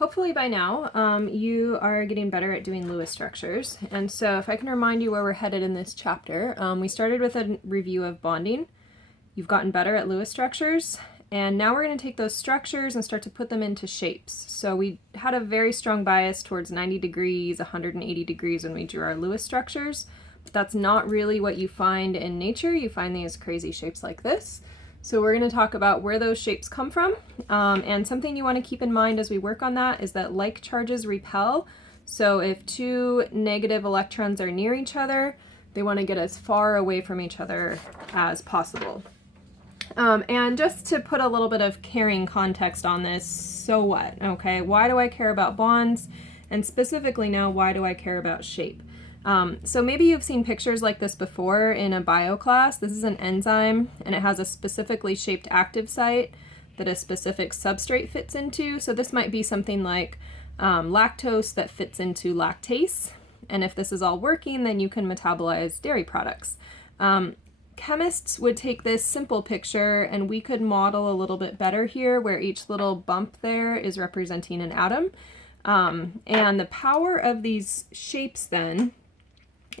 Hopefully by now you are getting better at doing Lewis structures. And so if I can remind you where we're headed in this chapter, we started with a review of bonding. You've gotten better at Lewis structures, and now we're going to take those structures and start to put them into shapes. So we had a very strong bias towards 90 degrees, 180 degrees when we drew our Lewis structures, but that's not really what you find in nature. You find these crazy shapes like this. So we're going to talk about where those shapes come from, and something you want to keep in mind as we work on that is that like charges repel. So if two negative electrons are near each other, they want to get as far away from each other as possible. And just to put a little bit of caring context on this, so what? Okay, why do I care about bonds? And specifically now, why do I care about shape? So maybe you've seen pictures like this before in a bio class. This is an enzyme, and it has a specifically shaped active site that a specific substrate fits into. So this might be something like lactose that fits into lactase. And if this is all working, then you can metabolize dairy products. Chemists would take this simple picture, and we could model a little bit better here, where each little bump there is representing an atom. And the power of these shapes then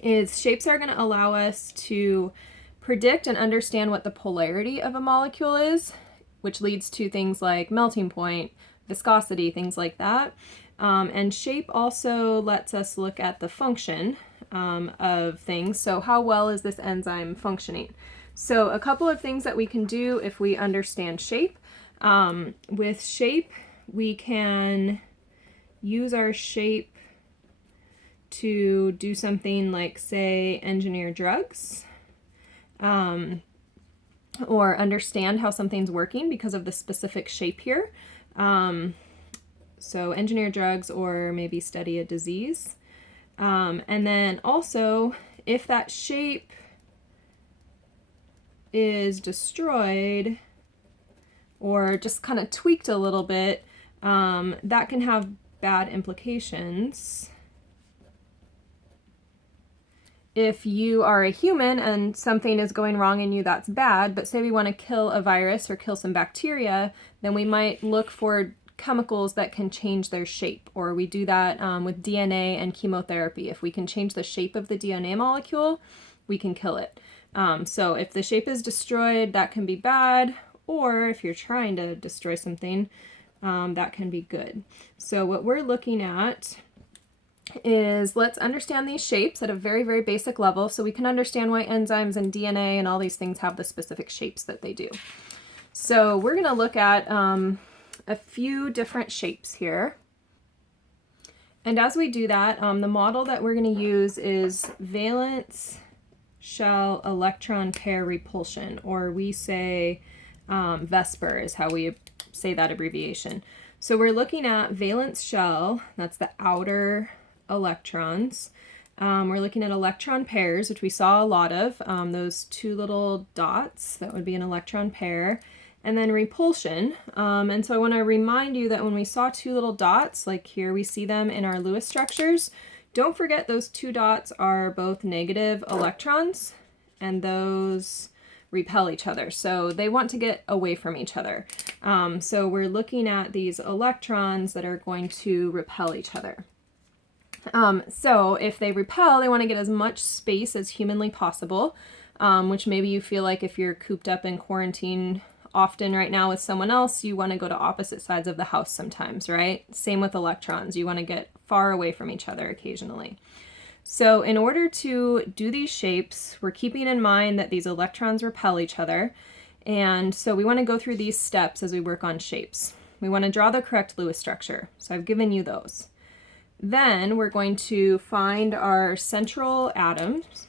is shapes are going to allow us to predict and understand what the polarity of a molecule is, which leads to things like melting point, viscosity, things like that. And shape also lets us look at the function of things. So how well is this enzyme functioning? So a couple of things that we can do if we understand shape. With shape, we can use our shape to do something like, say, engineer drugs, or understand how something's working because of the specific shape here. So engineer drugs, or maybe study a disease. And then also, if that shape is destroyed or just kind of tweaked a little bit, that can have bad implications. If you are a human and something is going wrong in you, that's bad, but say we want to kill a virus or kill some bacteria, then we might look for chemicals that can change their shape, or we do that with DNA and chemotherapy. If we can change the shape of the DNA molecule, we can kill it. So if the shape is destroyed, that can be bad, or if you're trying to destroy something, that can be good. So what we're looking at is, let's understand these shapes at a very, very basic level so we can understand why enzymes and DNA and all these things have the specific shapes that they do. So we're going to look at a few different shapes here. And as we do that, the model that we're going to use is valence shell electron pair repulsion, or we say VESPR is how we say that abbreviation. So we're looking at valence shell, that's the outer electrons. We're looking at electron pairs, which we saw a lot of, those two little dots, that would be an electron pair, and then repulsion. And so I want to remind you that when we saw two little dots, like here we see them in our Lewis structures, don't forget those two dots are both negative electrons, and those repel each other. So they want to get away from each other. So we're looking at these electrons that are going to repel each other. So if they repel, they want to get as much space as humanly possible, which maybe you feel like if you're cooped up in quarantine often right now with someone else, you want to go to opposite sides of the house sometimes, right? Same with electrons. You want to get far away from each other occasionally. So in order to do these shapes, we're keeping in mind that these electrons repel each other. And so we want to go through these steps as we work on shapes. We want to draw the correct Lewis structure. So I've given you those. Then we're going to find our central atoms.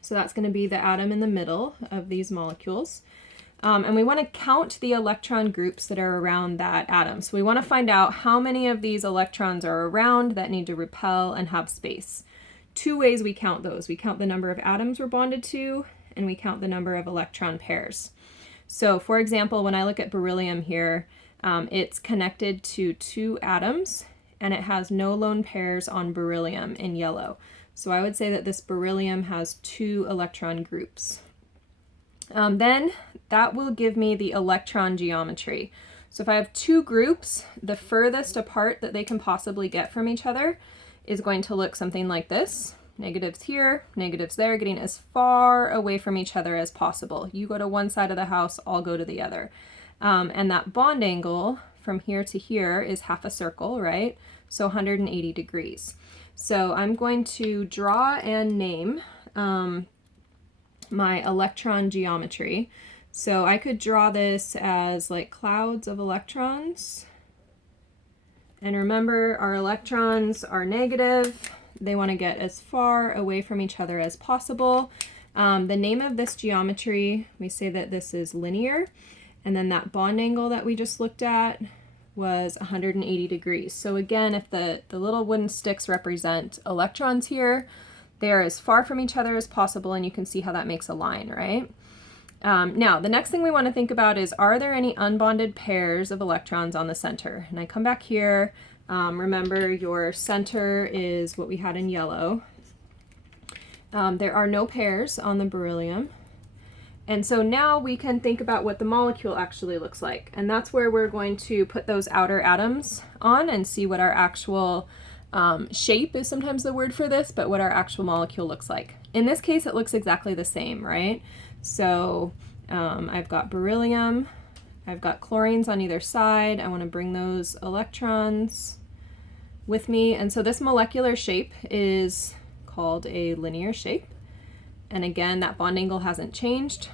So that's going to be the atom in the middle of these molecules. And we want to count the electron groups that are around that atom. So we want to find out how many of these electrons are around that need to repel and have space. Two ways we count those. We count the number of atoms we're bonded to, and we count the number of electron pairs. So for example, when I look at beryllium here, it's connected to two atoms, and it has no lone pairs on beryllium in yellow. So I would say that this beryllium has two electron groups. Then that will give me the electron geometry. So if I have two groups, the furthest apart that they can possibly get from each other is going to look something like this. Negatives here, negatives there, getting as far away from each other as possible. You go to one side of the house, I'll go to the other. And that bond angle from here to here is half a circle, right? So 180 degrees. So I'm going to draw and name my electron geometry. So I could draw this as like clouds of electrons. And remember, our electrons are negative. They want to get as far away from each other as possible. The name of this geometry, we say that this is linear. And then that bond angle that we just looked at was 180 degrees. So again, if the little wooden sticks represent electrons here, they are as far from each other as possible, and you can see how that makes a line, right? Now, the next thing we want to think about is, are there any unbonded pairs of electrons on the center? And I come back here. Remember, your center is what we had in yellow. There are no pairs on the beryllium. And so now we can think about what the molecule actually looks like. And that's where we're going to put those outer atoms on and see what our actual shape is sometimes the word for this, but what our actual molecule looks like. In this case, it looks exactly the same, right? So I've got beryllium, I've got chlorines on either side. I want to bring those electrons with me. And so this molecular shape is called a linear shape. And again, that bond angle hasn't changed.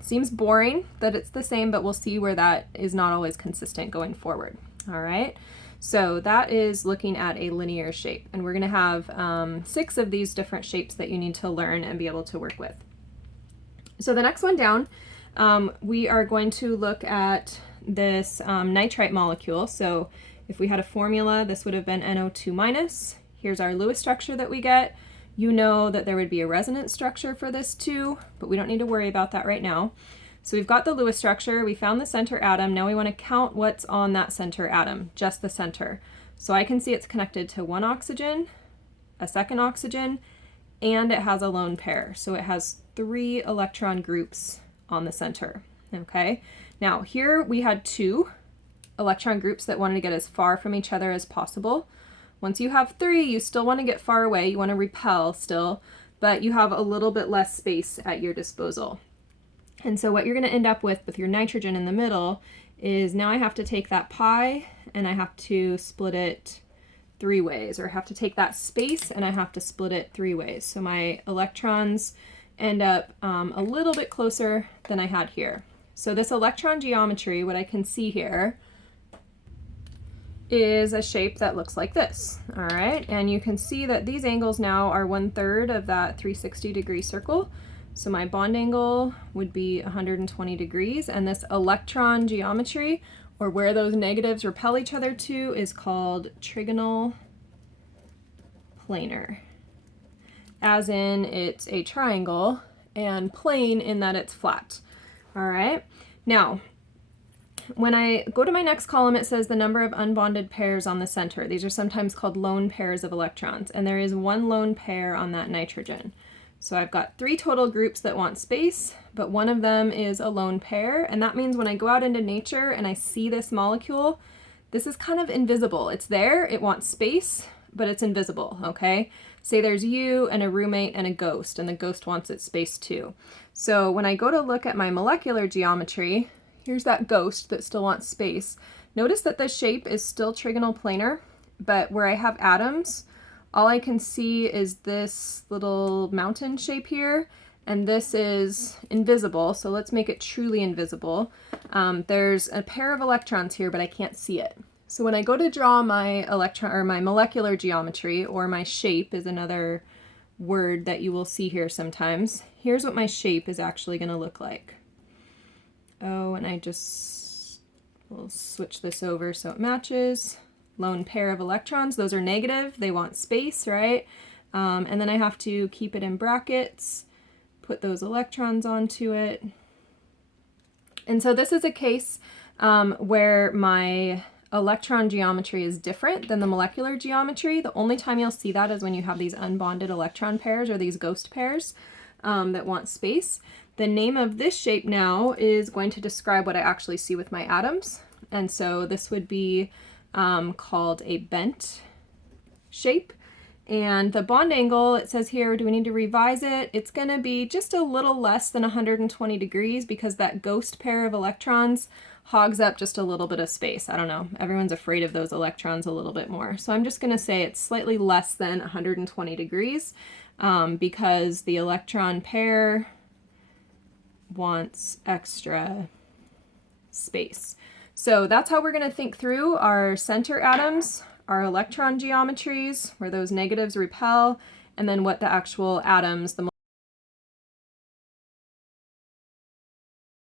Seems boring that it's the same, but we'll see where that is not always consistent going forward. All right, so that is looking at a linear shape. And we're gonna have 6 of these different shapes that you need to learn and be able to work with. So the next one down, we are going to look at this nitrite molecule. So if we had a formula, this would have been NO2 minus. Here's our Lewis structure that we get. You know that there would be a resonance structure for this too, but we don't need to worry about that right now. So we've got the Lewis structure, we found the center atom, now we want to count what's on that center atom, just the center. So I can see it's connected to one oxygen, a second oxygen, and it has a lone pair. So it has 3 electron groups on the center, okay? Now here we had 2 electron groups that wanted to get as far from each other as possible. Once you have 3, you still want to get far away, you want to repel still, but you have a little bit less space at your disposal. And so what you're going to end up with your nitrogen in the middle is, now I have to take that pi and I have to split it 3 ways, or I have to take that space and I have to split it 3 ways. So my electrons end up a little bit closer than I had here. So this electron geometry, what I can see here, is a shape that looks like this. All right, and you can see that these angles now are 1/3 of that 360-degree circle. So my bond angle would be 120 degrees, and this electron geometry, or where those negatives repel each other to, is called trigonal planar. As in, it's a triangle, and plane in that it's flat. All right, now when I go to my next column, it says the number of unbonded pairs on the center. These are sometimes called lone pairs of electrons, and there is 1 lone pair on that nitrogen. So I've got 3 total groups that want space, but one of them is a lone pair, and that means when I go out into nature and I see this molecule, this is kind of invisible. It's there, it wants space, but it's invisible, okay? Say there's you and a roommate and a ghost, and the ghost wants its space too. So when I go to look at my molecular geometry, here's that ghost that still wants space. Notice that this shape is still trigonal planar, but where I have atoms, all I can see is this little mountain shape here, and this is invisible, so let's make it truly invisible. There's a pair of electrons here, but I can't see it. So when I go to draw my electron, or my molecular geometry, or my shape is another word that you will see here sometimes, here's what my shape is actually going to look like. Oh, and I just will switch this over so it matches. Lone pair of electrons, those are negative, they want space, right? And then I have to keep it in brackets, put those electrons onto it. And so this is a case where my electron geometry is different than the molecular geometry. The only time you'll see that is when you have these unbonded electron pairs, or these ghost pairs that want space. The name of this shape now is going to describe what I actually see with my atoms. And so this would be called a bent shape. And the bond angle, it says here, do we need to revise it? It's going to be just a little less than 120 degrees because that ghost pair of electrons hogs up just a little bit of space. I don't know. Everyone's afraid of those electrons a little bit more. So I'm just going to say it's slightly less than 120 degrees because the electron pair wants extra space. So that's how we're going to think through our center atoms, our electron geometries, where those negatives repel, and then what the actual atoms, the